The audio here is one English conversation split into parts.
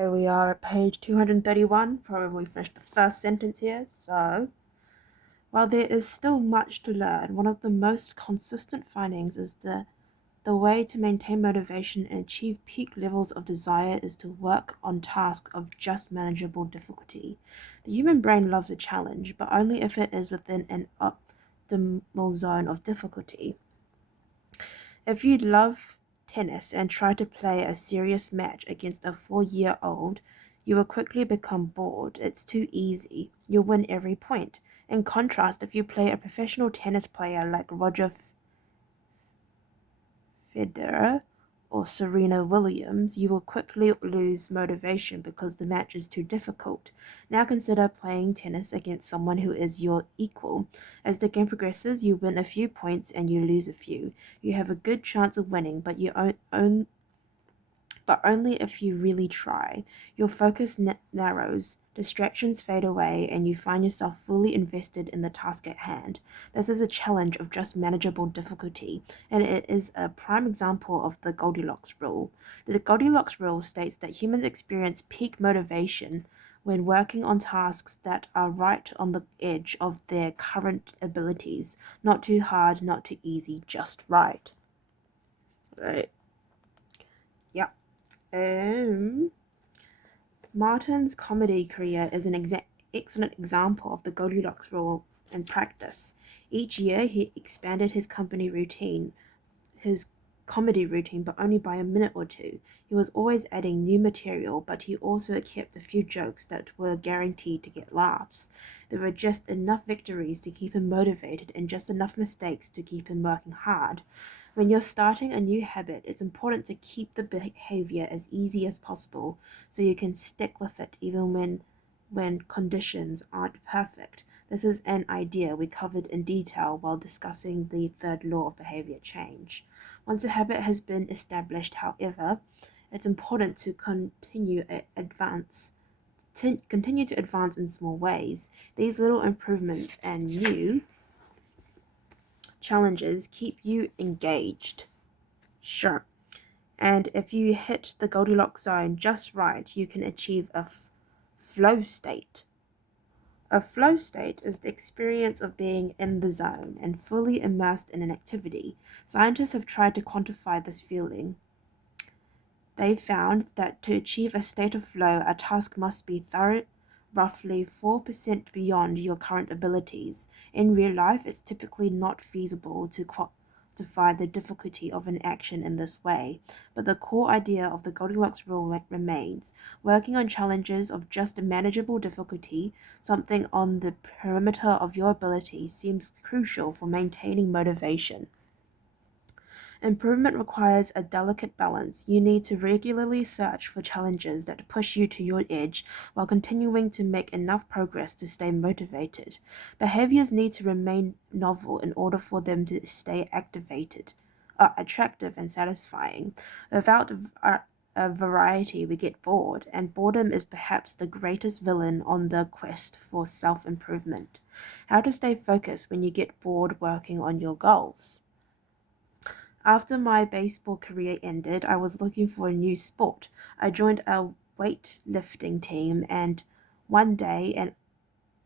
Here we are at page 231, probably finished the first sentence here. So, while there is still much to learn, one of the most consistent findings is the way to maintain motivation and achieve peak levels of desire is to work on tasks of just manageable difficulty. The human brain loves a challenge, but only if it is within an optimal zone of difficulty. If you love tennis and try to play a serious match against a 4-year-old, you will quickly become bored. It's too easy. You'll win every point. In contrast, if you play a professional tennis player like Roger Federer or Serena Williams, you will quickly lose motivation because the match is too difficult. Now consider playing tennis against someone who is your equal. As the game progresses, you win a few points and you lose a few. You have a good chance of winning, but only if you really try. Your focus narrows, distractions fade away, and you find yourself fully invested in the task at hand. This is a challenge of just manageable difficulty, and it is a prime example of the Goldilocks rule. The Goldilocks rule states that humans experience peak motivation when working on tasks that are right on the edge of their current abilities. Not too hard, not too easy, just right. Right. Yeah. Martin's comedy career is an excellent example of the Goldilocks rule in practice. Each year, he expanded his comedy routine, but only by a minute or two. He was always adding new material, but he also kept a few jokes that were guaranteed to get laughs. There were just enough victories to keep him motivated and just enough mistakes to keep him working hard. When you're starting a new habit, it's important to keep the behavior as easy as possible so you can stick with it even when conditions aren't perfect. This is an idea we covered in detail while discussing the third law of behavior change. Once a habit has been established, however, it's important to continue to advance in small ways. These little improvements and new challenges keep you engaged. Sure. And if you hit the Goldilocks zone just right, you can achieve a flow state. A flow state is the experience of being in the zone and fully immersed in an activity. Scientists have tried to quantify this feeling. They found that to achieve a state of flow, a task must be thorough, roughly 4% beyond your current abilities. In real life, it's typically not feasible to quantify the difficulty of an action in this way, but the core idea of the Goldilocks rule remains. Working on challenges of just a manageable difficulty, something on the perimeter of your ability, seems crucial for maintaining motivation. Improvement requires a delicate balance. You need to regularly search for challenges that push you to your edge while continuing to make enough progress to stay motivated. Behaviors need to remain novel in order for them to stay attractive and satisfying. Without a variety, we get bored, and boredom is perhaps the greatest villain on the quest for self-improvement. How to stay focused when you get bored working on your goals. After my baseball career ended, I was looking for a new sport. I joined a weightlifting team, and one day an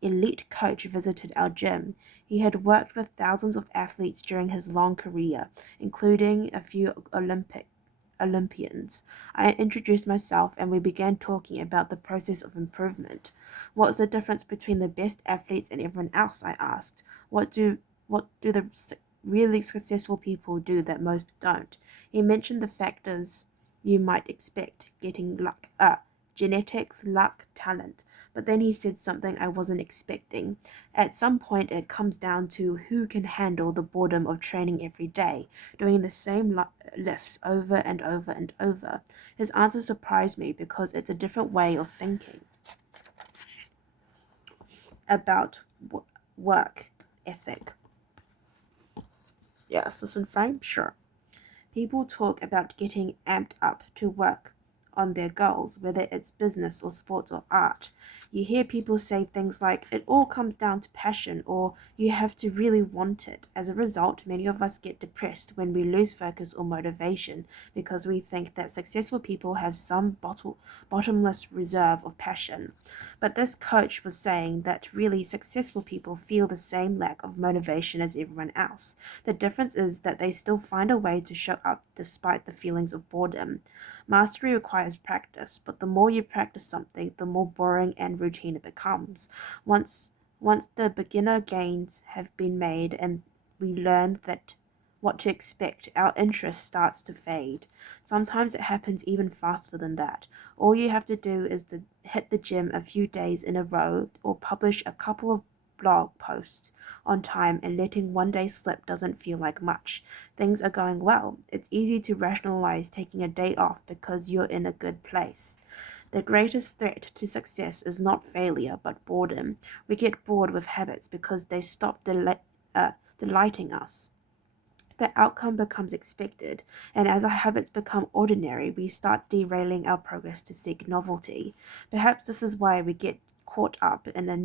elite coach visited our gym. He had worked with thousands of athletes during his long career, including a few Olympians. I introduced myself and we began talking about the process of improvement. What's the difference between the best athletes and everyone else? I asked. What do the really successful people do that most don't? He mentioned the factors you might expect: getting luck, genetics, luck, talent. But then he said something I wasn't expecting. At some point, it comes down to who can handle the boredom of training every day, doing the same lifts over and over and over. His answer surprised me because it's a different way of thinking about work ethic. Yes, listen, frame? Sure. People talk about getting amped up to work on their goals, whether it's business or sports or art. You hear people say things like, it all comes down to passion, or you have to really want it. As a result, many of us get depressed when we lose focus or motivation because we think that successful people have some bottomless reserve of passion. But this coach was saying that really successful people feel the same lack of motivation as everyone else. The difference is that they still find a way to show up despite the feelings of boredom. Mastery requires practice, but the more you practice something, the more boring and routine it becomes. Once the beginner gains have been made and we learn that what to expect, our interest starts to fade. Sometimes it happens even faster than that. All you have to do is to hit the gym a few days in a row or publish a couple of blog posts on time, and letting one day slip doesn't feel like much. Things are going well. It's easy to rationalize taking a day off because you're in a good place. The greatest threat to success is not failure, but boredom. We get bored with habits because they stop delighting us. The outcome becomes expected, and as our habits become ordinary, we start derailing our progress to seek novelty. Perhaps this is why we get caught up in a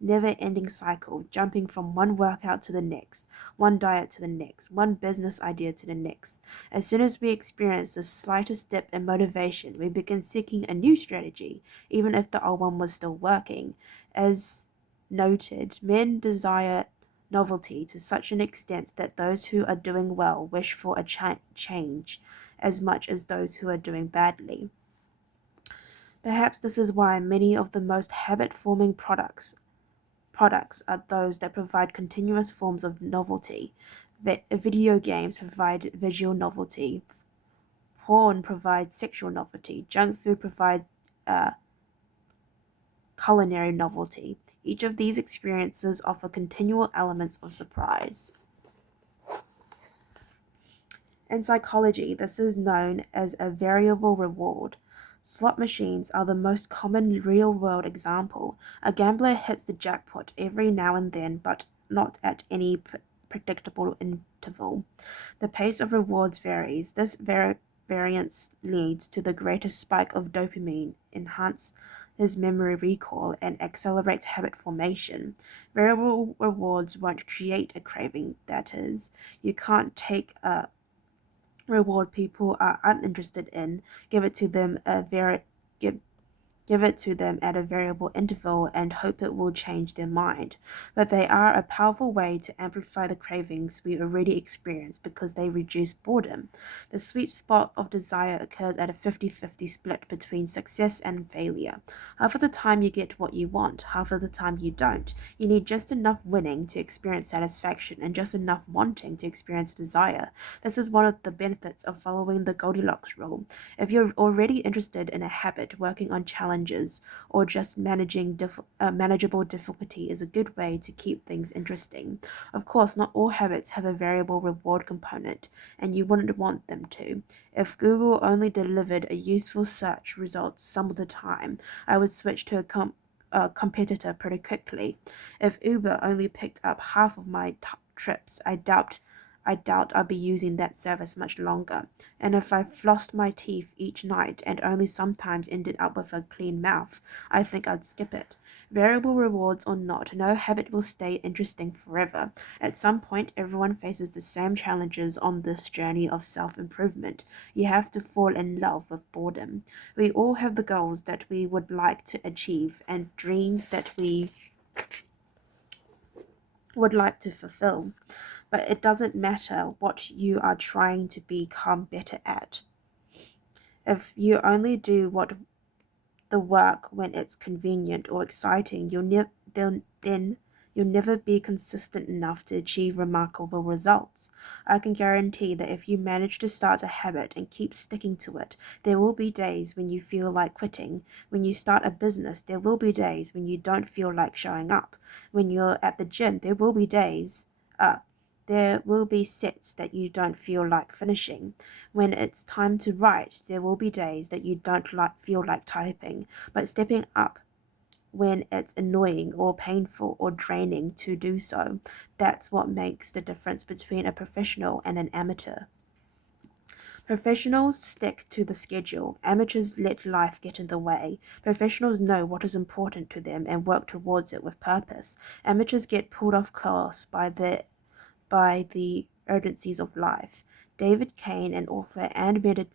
never-ending cycle, jumping from one workout to the next, one diet to the next, one business idea to the next. As soon as we experience the slightest dip in motivation, we begin seeking a new strategy, even if the old one was still working. As noted, men desire novelty to such an extent that those who are doing well wish for a change as much as those who are doing badly. Perhaps this is why many of the most habit-forming products are those that provide continuous forms of novelty. Video games provide visual novelty, porn provides sexual novelty, junk food provides uh, culinary novelty. Each of these experiences offer continual elements of surprise. In psychology, this is known as a variable reward. Slot machines are the most common real-world example. A gambler hits the jackpot every now and then, but not at any predictable interval. The pace of rewards varies. This variance leads to the greatest spike of dopamine, enhances memory recall, and accelerates habit formation. Variable rewards won't create a craving, that is. You can't take a reward people are uninterested in, give it to them give give it to them at a variable interval and hope it will change their mind. But they are a powerful way to amplify the cravings we already experience because they reduce boredom. The sweet spot of desire occurs at a 50-50 split between success and failure. Half of the time you get what you want, half of the time you don't. You need just enough winning to experience satisfaction and just enough wanting to experience desire. This is one of the benefits of following the Goldilocks rule. If you're already interested in a habit, working on challenges, or just managing manageable difficulty is a good way to keep things interesting. Of course, not all habits have a variable reward component, and you wouldn't want them to. If Google only delivered a useful search result some of the time, I would switch to a competitor pretty quickly. If Uber only picked up half of my trips, I doubt I'll be using that service much longer. And if I flossed my teeth each night and only sometimes ended up with a clean mouth, I think I'd skip it. Variable rewards or not, no habit will stay interesting forever. At some point, everyone faces the same challenges on this journey of self-improvement. You have to fall in love with boredom. We all have the goals that we would like to achieve and dreams that we would like to fulfill, but it doesn't matter what you are trying to become better at. If you only do the work when it's convenient or exciting, then you'll never be consistent enough to achieve remarkable results. I can guarantee that if you manage to start a habit and keep sticking to it, there will be days when you feel like quitting. When you start a business, there will be days when you don't feel like showing up. When you're at the gym, there will be sets that you don't feel like finishing. When it's time to write, there will be days that you don't feel like typing, but stepping up when it's annoying or painful or draining to do so, that's what makes the difference between a professional and an amateur. Professionals stick to the schedule. Amateurs let life get in the way. Professionals know what is important to them and work towards it with purpose. Amateurs get pulled off course by the urgencies of life. David Kane, an author and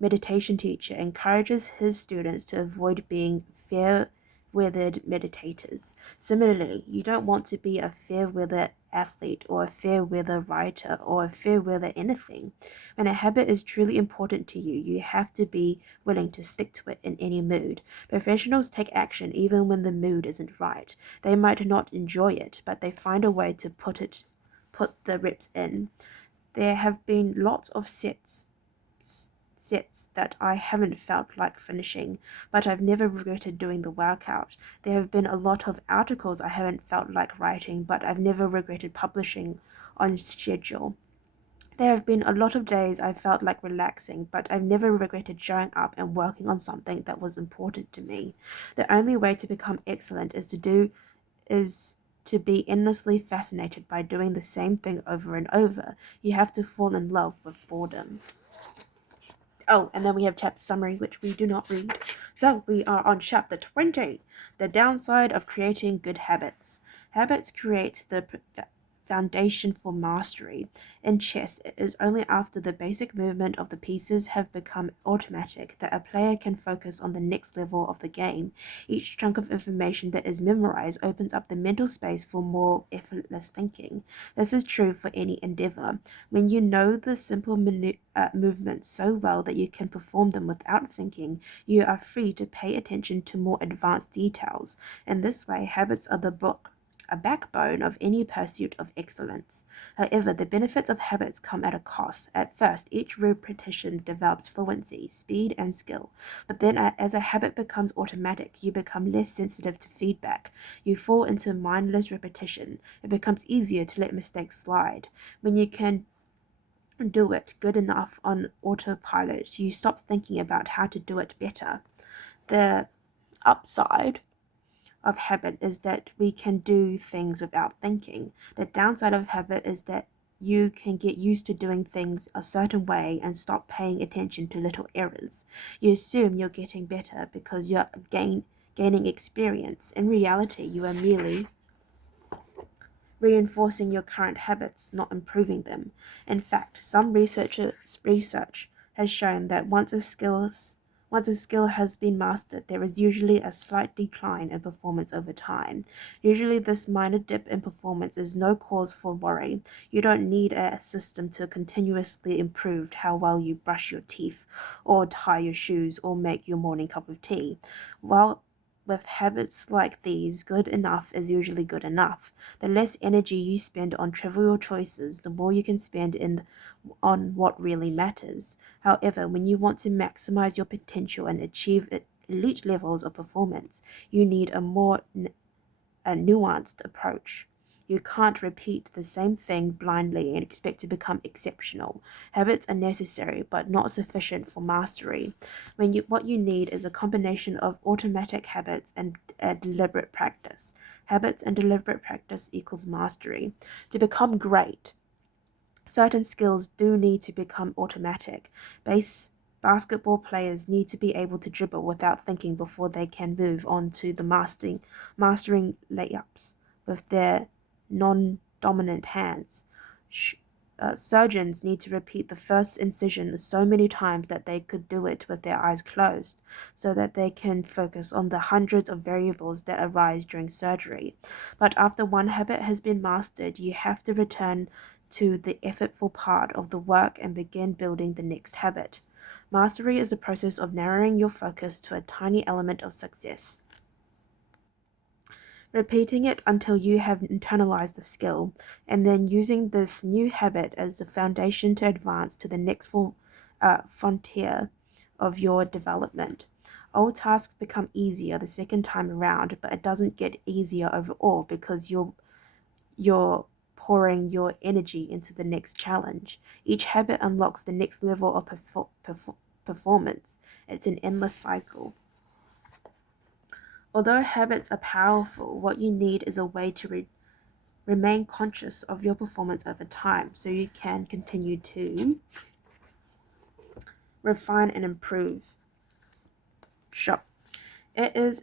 meditation teacher, encourages his students to avoid being fair-weathered meditators. Similarly, you don't want to be a fair-weather athlete or a fair-weather writer or a fair-weather anything. When a habit is truly important to you, you have to be willing to stick to it in any mood. Professionals take action even when the mood isn't right. They might not enjoy it, but they find a way to put the reps in. There have been lots of sets that I haven't felt like finishing, but I've never regretted doing the workout. There have been a lot of articles I haven't felt like writing, but I've never regretted publishing on schedule. There have been a lot of days I felt like relaxing, but I've never regretted showing up and working on something that was important to me. The only way to become excellent is to be endlessly fascinated by doing the same thing over and over. You have to fall in love with boredom. Oh, and then we have chapter summary, which we do not read. So we are on chapter 20, the downside of creating good habits. Habits create the foundation for mastery. In chess, it is only after the basic movement of the pieces have become automatic that a player can focus on the next level of the game. Each chunk of information that is memorized opens up the mental space for more effortless thinking. This is true for any endeavor. When you know the simple movements so well that you can perform them without thinking, you are free to pay attention to more advanced details. In this way, habits are a backbone of any pursuit of excellence. However, the benefits of habits come at a cost. At first, each repetition develops fluency, speed, and skill. But then, as a habit becomes automatic, you become less sensitive to feedback. You fall into mindless repetition. It becomes easier to let mistakes slide. When you can do it good enough on autopilot, you stop thinking about how to do it better. The upside of habit is that we can do things without thinking. The downside of habit is that you can get used to doing things a certain way and stop paying attention to little errors. You assume you're getting better because you're gaining experience. In reality, you are merely reinforcing your current habits, not improving them. In fact, some research has shown that once a skill has been mastered, there is usually a slight decline in performance over time. Usually, this minor dip in performance is no cause for worry. You don't need a system to continuously improve how well you brush your teeth, or tie your shoes, or make your morning cup of tea. While with habits like these, good enough is usually good enough. The less energy you spend on trivial choices, the more you can spend on what really matters. However, when you want to maximize your potential and achieve elite levels of performance, you need a nuanced approach. You can't repeat the same thing blindly and expect to become exceptional. Habits are necessary, but not sufficient for mastery. What you need is a combination of automatic habits and a deliberate practice. Habits and deliberate practice equals mastery. To become great, certain skills do need to become automatic. Basketball players need to be able to dribble without thinking before they can move on to the mastering layups with their non-dominant hands. Surgeons need to repeat the first incision so many times that they could do it with their eyes closed, so that they can focus on the hundreds of variables that arise during surgery. But after one habit has been mastered, you have to return to the effortful part of the work and begin building the next habit. Mastery is the process of narrowing your focus to a tiny element of success, repeating it until you have internalized the skill, and then using this new habit as the foundation to advance to the next frontier of your development. All tasks become easier the second time around, but it doesn't get easier overall because you're pouring your energy into the next challenge. Each habit unlocks the next level of performance. It's an endless cycle. Although habits are powerful, what you need is a way to remain conscious of your performance over time so you can continue to refine, and improve. Sure. It is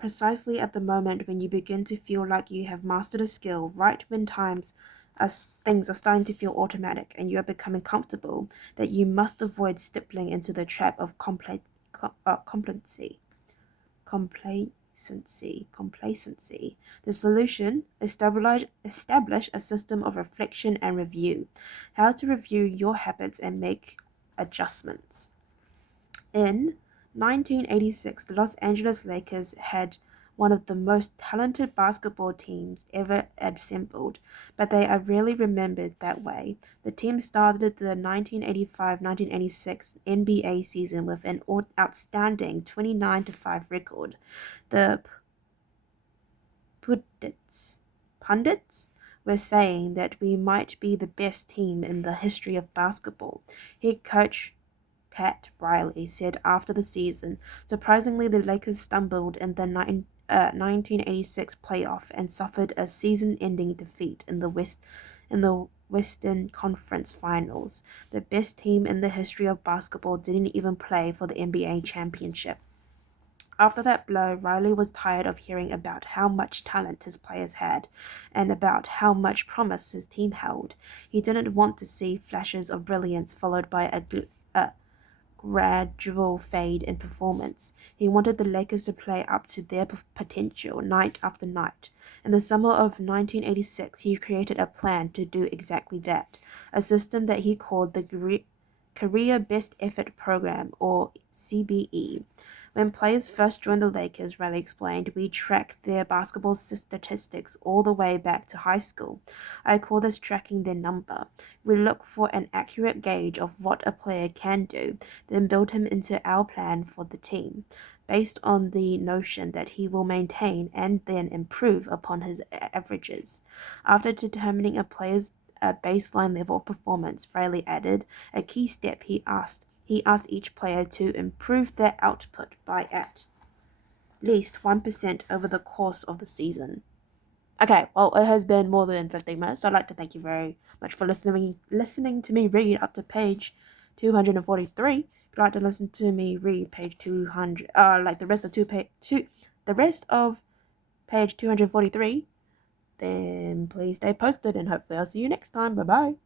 precisely at the moment when you begin to feel like you have mastered a skill, right when things are starting to feel automatic and you are becoming comfortable, that you must avoid stippling into the trap of complacency. The solution: establish a system of reflection and review. How to review your habits and make adjustments. In 1986, the Los Angeles Lakers had one of the most talented basketball teams ever assembled, but they are rarely remembered that way. The team started the 1985-1986 NBA season with an outstanding 29-5 record. The pundits were saying that we might be the best team in the history of basketball. Head coach Pat Riley said after the season. Surprisingly, the Lakers stumbled in the 1986 playoff and suffered a season-ending defeat in the Western Conference Finals. The best team in the history of basketball didn't even play for the NBA championship. After that blow, Riley was tired of hearing about how much talent his players had and about how much promise his team held. He didn't want to see flashes of brilliance followed by a gradual fade in performance. He wanted the Lakers to play up to their potential night after night. In the summer of 1986, he created a plan to do exactly that, a system that he called the Career Best Effort Program, or CBE. When players first joined the Lakers, Riley explained, we track their basketball statistics all the way back to high school. I call this tracking their number. We look for an accurate gauge of what a player can do, then build him into our plan for the team, based on the notion that he will maintain and then improve upon his averages. After determining a player's baseline level of performance, Riley added, a key step he asked each player to improve their output by at least 1% over the course of the season. Okay, well, it has been more than 15 minutes, so I'd like to thank you very much for listening to me read up to page 243. If you'd like to listen to me read page 200, like the rest of page 243, then please stay posted and hopefully I'll see you next time. Bye bye.